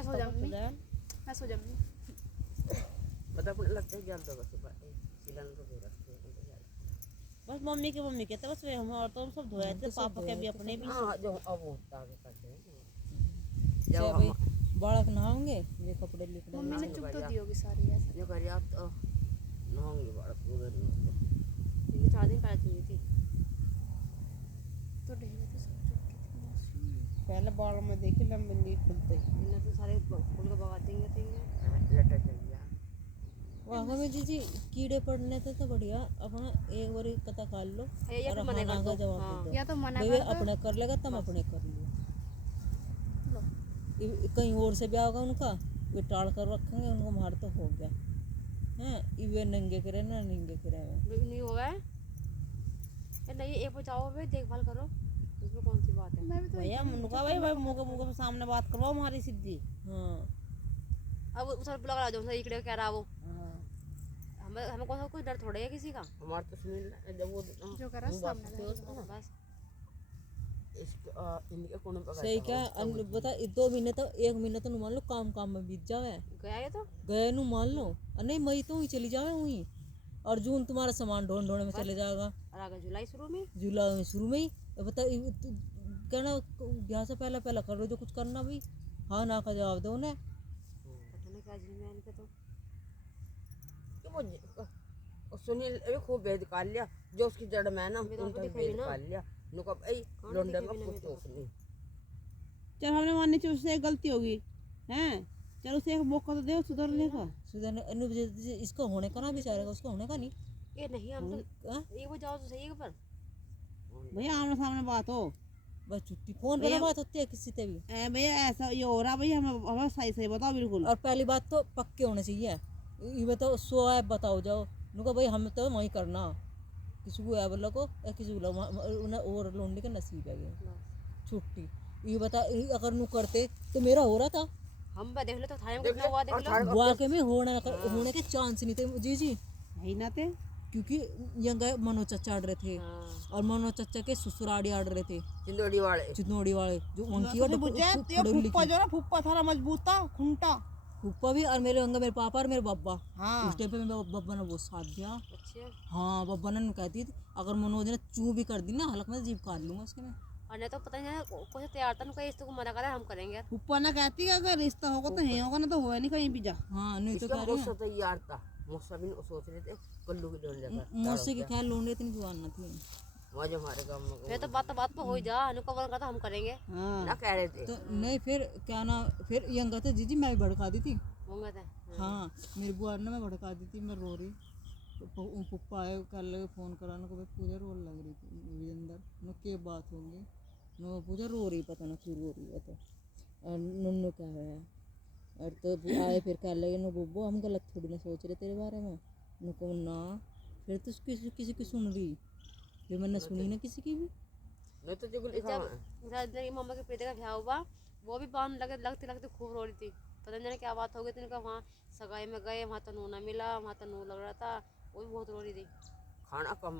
मैं सो जाऊंगी पता पड़ लगता है जल्द बस सिलन तो रखते हैं बस मम्मी के तो बस वे हम और तो हम सब धोए थे पापा के भी अपने भी हां जो अब होता है करते हैं जब भाई बालक नहाओगे ये कपड़े लिखने मम्मी ने चुप तो दी होगी सारी ऐसे जो कर आप तो नहाऊंगी बड़ा पूरे दिन मैंने 4 दिन पहले धुई थी तो ढेर तो सब चुप की थी मौसी पहले बाल में देखी लंबे नहीं खुलते मैंने तो सारे फूल को भगा देंगे लटा चल गया वहाँ में जी कीड़े पड़ने थे तो बढ़िया अपना एक बार कथा कर लो या और तो मना कर हाँ दो का जवाब दे या तो मना दो कर दो अपने कर लेगा तुम अपने कर लियो लो कहीं और से ब्याह होगा उनका वे टाल कर रखेंगे उनको मार तो हो गया हैं वे नंगे करे ना नंगे करे नहीं होगा ये नहीं ये बचाओ भाई देखभाल करो इसमें कौन सी बात है मैं भी तो भैया मुन्नुका भाई मुंह के सामने बात करवाओ हमारी सिद्धि हाँ अब उसे बुला कर आ जाओ सही कह रहा वो हमें हमें कौन सा कोई डर थोड़ा है किसी का हमार तो सुनील जब वो जो करा सामने रहे बस इसको इनके कोने पर सही क्या बता 2 महीने तो 1 महीने तो मान लो काम में बीत जावे गया ये तो गए नु मान लो नहीं मई तो ही चली जावे वहीं और जून तुम्हारा सामान ढोने में चले जाएगा और आगे जुलाई शुरू में जुलाई में शुरू में ही बता कहना ब्याह से पहले कर लो जो कुछ करना भी हाँ ना का जवाब दो ना पता नहीं क्या झिल में इनके तो वो सुनील अभी खूब भेद कर लिया जो उसकी जड़ में ना उनका भेद कर लिया नुका भाई लोंडे का कुछ तो नहीं चल हमने मानने चाहिए उससे एक गलती होगी हैं चल उसे एक मौका तो दे सुधरने का सुधरने इसको होने का ना बेचारे का उसको होने का नहीं ये नहीं हम तो ये वो जाओ तो सही है पर भैया आमने सामने बात हो बस छुट्टी फोन पे बात होती है किसी से भी भैया ऐसा ये हो रहा भैया हमें सही बताओ बिल्कुल और पहली बात तो पक्के होने चाहिए ये बताओ सो ऐप बताओ जाओ नुका भाई हमें तो वही करना किसी को ऐप को या किसी को और लोंडे का नसीब है छुट्टी ये बता अगर नु करते तो मेरा हो रहा था हम देख लो तो थाने में कितना हुआ देख लो वाकई में होने के चांस नहीं थे जी है ना थे क्योंकि यंग मनोज चचा आड़ रहे थे और मनोज चचा के ससुराड़ी आड़ रहे थे चिंदोड़ी वाले जो उनकी फुप्पा जो ना फुप्पा थारा मजबूत था खुंटा फुप्पा भी और मेरे मेरे पापा और मेरे बब्बा हाँ उस टाइम पे मेरे बब्बा ने बहुत साथ दिया अच्छा हाँ बब्बा ने कहती थी अगर मनोज ने चू भी कर दी ना हलक में जीप काट लूंगा उसके में और नहीं तो पता नहीं कोई तैयार था कोई इसको मना करे हम करेंगे फुप्पा ने कहती है अगर रिश्ता होगा तो है होगा ना तो होगा नहीं कहीं भी जा हाँ नहीं तो इसका कह रही मौसा तो यार था मौसा भी सोच रहे थे कल्लू की डोल जाकर मौसी के ख्याल लोंडे इतनी जुआन न थी मौज हमारे गांव में फिर तो बात पे हो जा अनुका बोल कहा हम करेंगे हाँ ना कह रहे थे तो नहीं फिर क्या ना फिर यंगा थे जीजी मैं भी भड़का दी थी होंगे थे हाँ मेरी बुआ ने मैं भड़का दी थी मैं रो रही तो पप्पा आए कल फ़ोन कराने को भाई पूजा रोल लग रही थी मेरे अंदर नो के बात होंगी नो पूजा रो रही पता ना क्यों रो रही है तो नन्नू क्या है और तो आए फिर कह लगे नो बुब्बो हम गलत थोड़ी ना सोच रहे तेरे बारे में नुको ना फिर तो किसी की सुन रही फिर मैंने सुनी ना किसी की भी नहीं तो जो लिखा जब राजधानी मम्मा के बेटे का ब्याह हुआ वो भी बांध लगते खूब रो रही थी पता नहीं क्या बात हो गई थी उनका वहाँ सगाई में गए वहाँ तो नूना मिला वहाँ तो नू लग रहा था वो भी बहुत रो रही थी खाना कम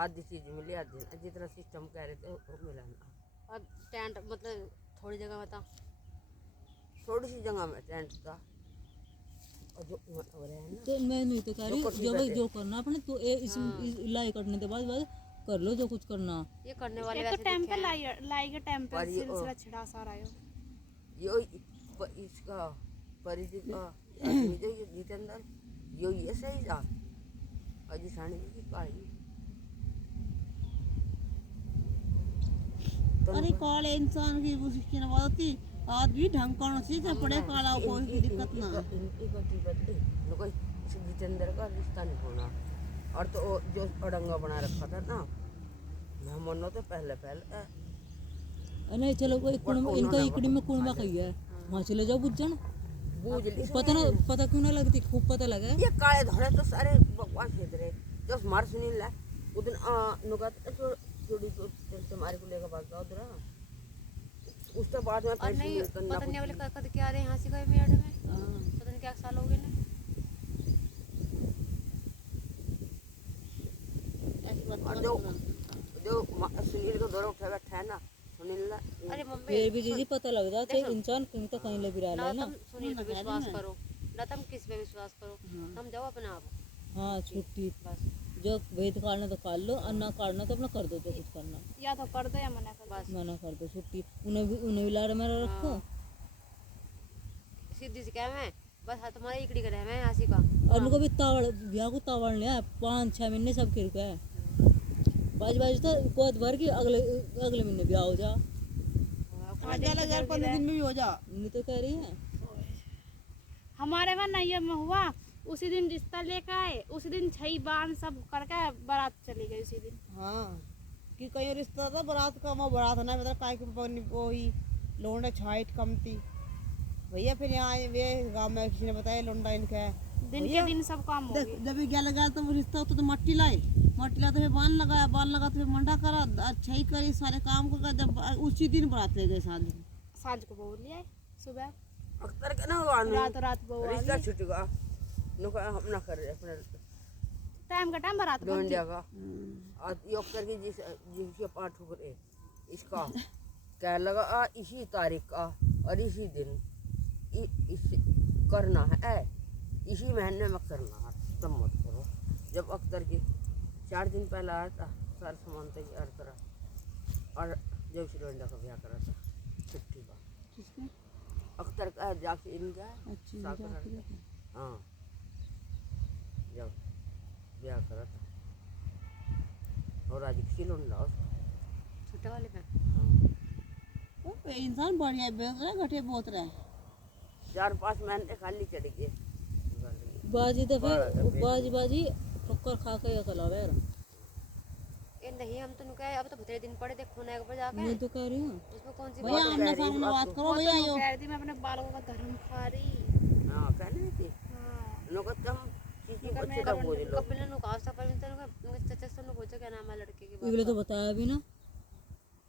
आधी चीज मिली आधी जितना सिस्टम कह रहे थे वो मिला ना और टेंट मतलब थोड़ी जगह में था थोड़ी सी जगह में टेंट था और जो हो रहे हैं ना तो मैं नहीं तो कह रही जो भाई जो करना अपने तो इस लाई करने के बाद कर लो जो कुछ करना ये करने वाले एक तो वैसे टाइम पे दिखे हैं। लाएगा टाइम पे पर ये सिलसिला छिड़ा सा रहा है यो इसका परिचित का आदमी जो ये जितेंद्र यो ये सही था अजी सानी की काली अरे काले इंसान की उसकी नवाज होती आदमी ढंग का चाहिए पड़े काला कोई दिक्कत ना कोई जितेंद्र का रिश्ता नहीं होना और तो जो अड़ंगा बना रखा था ना मैं मनो तो पहले नहीं चलो कोई इनका इकड़ी में कुणबा कही है वहाँ चले जाओ बुझन बूझ ली पता क्यों ना लगती खूब पता लगा ये काले धोड़े तो सारे बकवास खेत रहे जो मार सुनील ला उधर नुका जोड़ी तो मारे को लेकर भाग गया उधर उसके बाद में और नहीं पता नहीं वाले कद क्या रहे यहाँ से गए मेरठ में पता नहीं क्या साल हो गए ना और जो सुनील को दौरा उठा बैठा है ना सुनील ला अरे मम्मी फिर भी दीदी पता लग जाता है इंसान कहीं तो कहीं लग रहा ना है ना। तुम सुनील पे विश्वास करो, ना तुम किस पे विश्वास करो, तुम जाओ अपने आप हाँ छुट्टी बस जो वेद काटना तो काट लो और ना काटना तो अपना कर दो, जो कुछ करना या तो कर दो या मना कर दो। बस मना कर दो। छुट्टी उन्हें भी लाड़ में रखो। हाँ। सीधी सी कह मैं बस हाँ तुम्हारे इकड़ी का रह मैं हंसी का और उनको भी तावड़ ब्याह को तावड़ लिया 5-6 महीने सब खिल गया है। बाज तो कोत भर की अगले अगले महीने ब्याह हो जा। 15 दिन में भी हो जा। नहीं तो कह रही है हमारे वहाँ नैया में हुआ, उसी दिन रिश्ता लेकर आए, उसी दिन छई बान सब करके बारात चली गई उसी दिन। हाँ कि कहीं रिश्ता था बारात का, वो बारात ना मतलब काय के वो ही लोंडा छाइट कम थी भैया। फिर यहाँ आए वे गाँव में किसी ने बताया लोंडा इनका है दिन के दिन सब काम हो गए। जब क्या लगा तो वो रिश्ता होता तो मट्टी लाए तो फिर बांध लगाया, बांध लगा तो फिर मंडा करा, अच्छा ही करी सारे काम को। जब उसी दिन बारात ले गए सांझ को बोल लिया सुबह अख्तर के ना हुआ रात बहू रिश्ता छूट गया नुका हम ना कर रहे अपने टाइम का टाइम बारात बन लोंडिया का और ये अख्तर की जिसके पाठ हो गए इसका क्या लगा इसी तारीख का और इसी दिन इसी करना है इसी महीने में करना है, तब मत करो। जब अख्तर की 4 दिन पहले आया था सारा सामान तैयार करा और जब श्रीवंडा का ब्याह करा था छुट्टी का अख्तर का जाके इनका हाँ जब ब्याह करा था और आज किसी लोंडा छोटे वाले पे इंसान बढ़िया बेच रहा है, घटे बहुत रहा है। 4-5 महीने खाली चढ़ गए बाजी तो फिर बाजी ठोकर खा के कलावे यार। ये नहीं हम तो नुका अब तो बतेरे दिन पड़े देखो ना एक बार जाके मैं तो कह रही हूँ उसमें कौन सी भैया आमने सामने बात करो भैया। यो कह रही थी मैं अपने बालों का धर्म खा रही। हाँ कहने थी हाँ लोग हम किसी बच्चे का बोझ लो कपिल ने नुका उसका पर नुका चाचा से नु पूछो क्या नाम है लड़के के इगले तो बताया भी ना।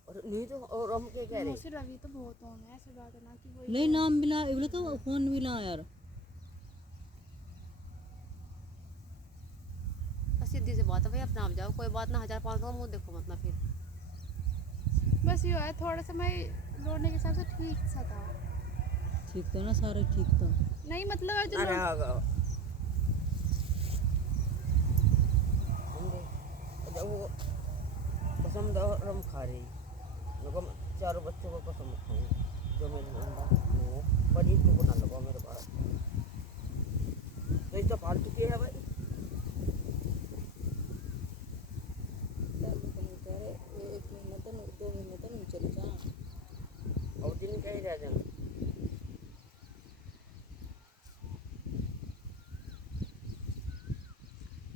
और नहीं तो और हम क्या कह रहे मुझसे रवि तो बहुत होने ऐसी बात है ना कि वो नहीं नाम भी ना इगले तो फोन भी ना यार। सीधी सी बात है भाई अपना आप जाओ कोई बात ना 1500 का मुंह देखो मत ना फिर बस ये है थोड़ा सा मैं लौटने के हिसाब से ठीक सा था। ठीक तो ना सारे ठीक तो नहीं मतलब है जो अरे आगा जब वो कसम दो रम खा रही लोग 4 बच्चों को कसम खाऊं जो मेरे अंडा वो बड़ी तो ना लगाओ मेरे पास तो इसका फालतू क्या है भाई एक महीना तो 2 महीने तो नहीं चले जा और दिन क्या ही रह जाएंगे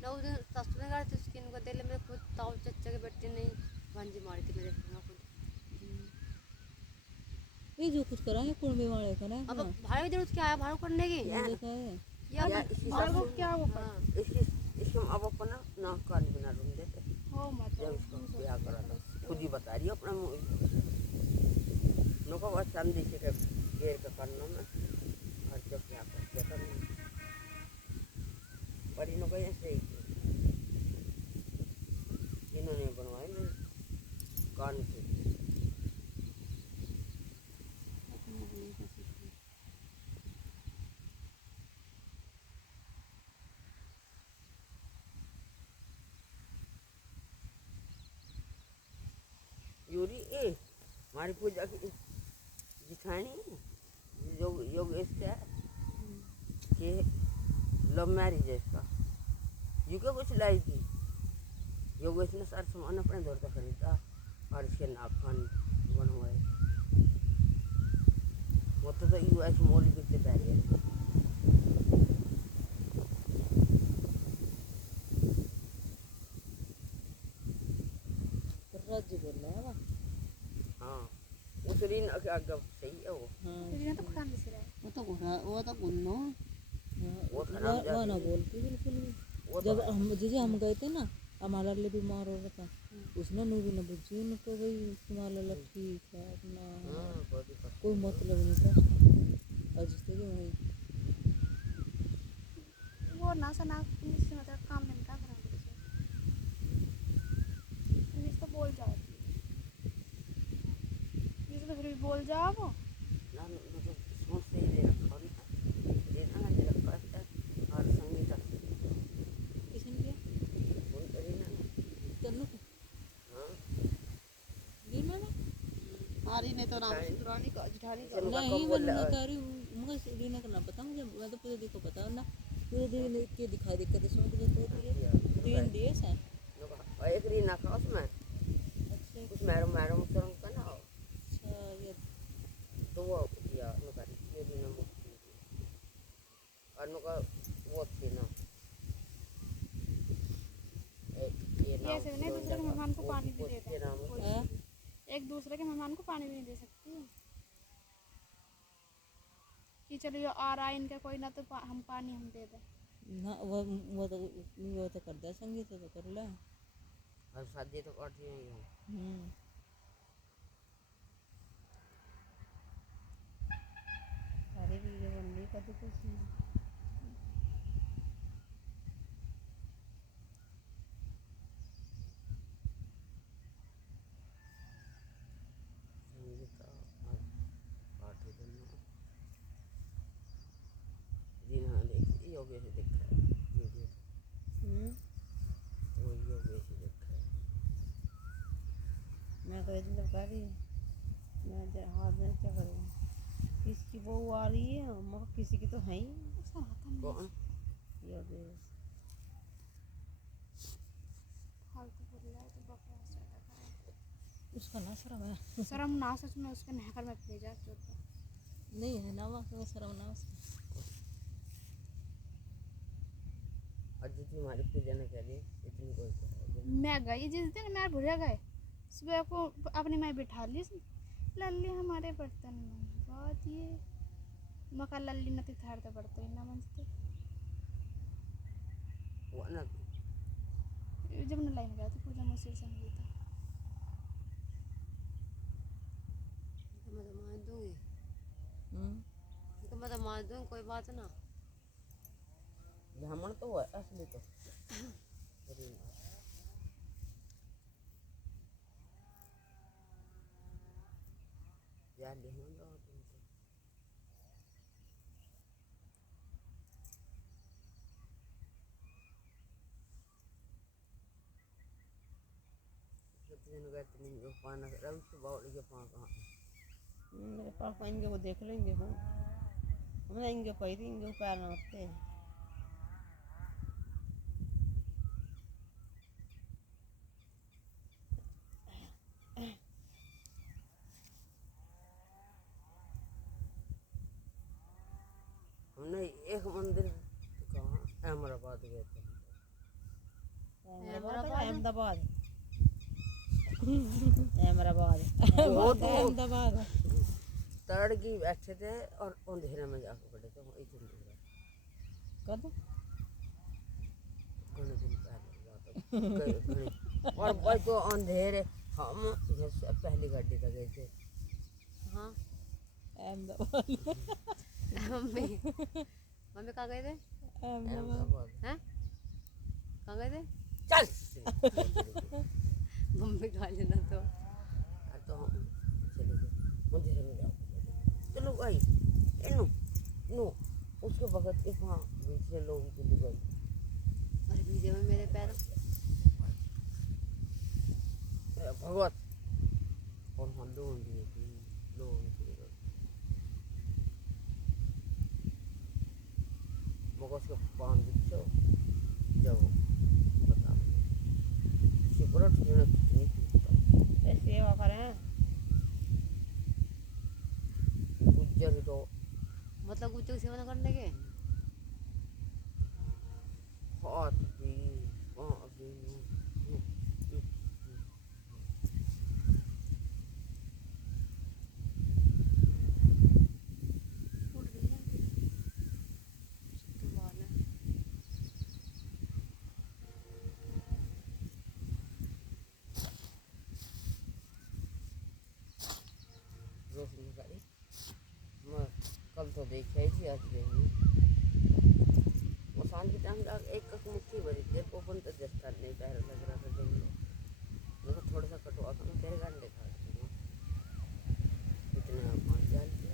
ना उस दिन सासू ने कहा थी स्किन को दिल में खुद ताऊ चच्चा के बेटे नहीं भांजी मारी थी मेरे मैं खुद ये जो कुछ करा है कुंडे वाले करा है अब भाई की जरूरत क्या है भाड़ू करने की देखा है या या इसी और वो क्या वो हाँ इसकी अब अपना नाक कान बिना ढूंढ देते हो मत जब इसको ब्याह करा था खुद ही बता रही है अपना मुँह नको बस चांदी से घेर का करना में और जब क्या करते करना बड़ी नको ऐसे ही इन्होंने बनवाए मेरे कान से यूरी ए हमारी पूजा की जिठानी योगेश क्या कि लव मैरिज है इसका यू क्या कुछ लाई थी योगेश ने सारा सामान अपने दौर का खरीदा और इसके नाक कान बनवाए वो तो यूएस मॉल बिकते पहले राज्य बोल रहा है ना। हाँ उस रीन अगर सही है वो हाँ फिर ये तो खाने से रहे वो तो गुन्नो वो खराब वो जाती ना है। बोलती बिल्कुल भी। वो जब हम गए थे ना हमारा लिए बीमार हो रहा था उसने नू भी ना बुझी उनको भाई तुम्हारा लग ठीक है अपना हाँ बहुत ही कष्ट। कोई मतलब नहीं था उसका। और जिससे कि वही वो ना सना से मतलब काम नहीं था करा तो बोल जाती सारी नहीं तो नाम जेठानी का नहीं वो मैं कह रही हूँ मुझे रीना का नाम पता मुझे, मैं तो पूरे दिन को पता ना, पूरे दिन के दिखा दिक्कत इसमें तुझे तो तीन देश है। एक रीना का उसमें अच्छा उस मैडम मैडम सुरंग का ना अच्छा ये तो वो या नुका ये रीना मुक्ति और नुका वो थी ना एक ये नाम ऐसे नहीं दूसरे के मेहमान को पानी भी देता है। हाँ? एक दूसरे के मेहमान को पानी भी नहीं दे सकती है कि चलो ये आ रहा है इनका कोई ना तो हम पानी हम दे दें। ना वो तो कर दे, संगीत तो कर ले। और शादी तो काट ही है सारी वीडियो बन रही कभी कुछ नहीं। संगीत का काट ही करना रीना देख योगे से देखा है वीडियो वो योगे से देखा है मैं तो इतना कह रही मैं हाथ में क्या करूँ, किसकी बहू आ रही है मगर किसी की तो है ही ऐसा आता नहीं कौन योगेश। फालतू बोल रहा है तो बकवास ज्यादा कर रहा उसका ना शर्म है है। शर्म ना सच में उसके नहकर में भेजा चोट नहीं है ना वहाँ शर्म ना उसका। आज तुम्हारी पूजा ने कह दी इतनी कोई कहा मैं गई जिस दिन मैं भूल गए सुबह को अपनी माँ बिठा ली लल्ली हमारे बर्तन में बात ये मका लल्ली नती थारते बर्तन ना मंजते वो ना जब न लाइन गया थी पूजा में सिर संगीता तो मैं तो मान दूंगी, तो मैं तो मान दूंगी, कोई बात ना। ब्राह्मण तो है असली तो यार लिखना दो तुमको कितने लोग इतने जो पाना रवि तो बहुत ये पाना कहाँ मेरे पापा इनके वो देख लेंगे हम हमने इनके कही थी इनके पैर ना होते हमने एक मंदिर कहाँ अहमदाबाद गए थे अहमदाबाद अहमदाबाद अहमदाबाद तड़ की बैठे थे और अंधेरे में जाकर बैठे थे वहीं अंधेरा कब घने दिन पहले और भाई तो अंधेरे हम यहाँ से पहली गाड़ी तक गए थे हाँ अहमदाबाद मम्मी मम्मी कहाँ गए थे, अहमदाबाद हैं कहाँ गए थे? चल मम्मी खा लेना तो तो हम चले गए मंदिर में जाओ चलो भाई नो नो उसके बगल के वहाँ बीच में लोग चले गए अरे वीडियो में मेरे पैर भगवत और हम लोग दिए थे लोग चले गए मगर उसके पान दिखो जब बता सिगरेट पीना कितनी पीता सेवा करें गुज्जर तो मतलब कुछ सेवा न करने के हाथ भी पाँव भी उठ गई है तो बाल है। रोशनी करी मैं कल तो देखा ही थी आज देखी वो शाम के टाइम एक मुट्ठी भरी थी वो अपन तो जस्ता नहीं पैर लग रहा था जब मैं थोड़ा सा कटवा था मैं तेरे घंटे खा इतना 5 साल के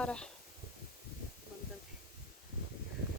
आ रहा है।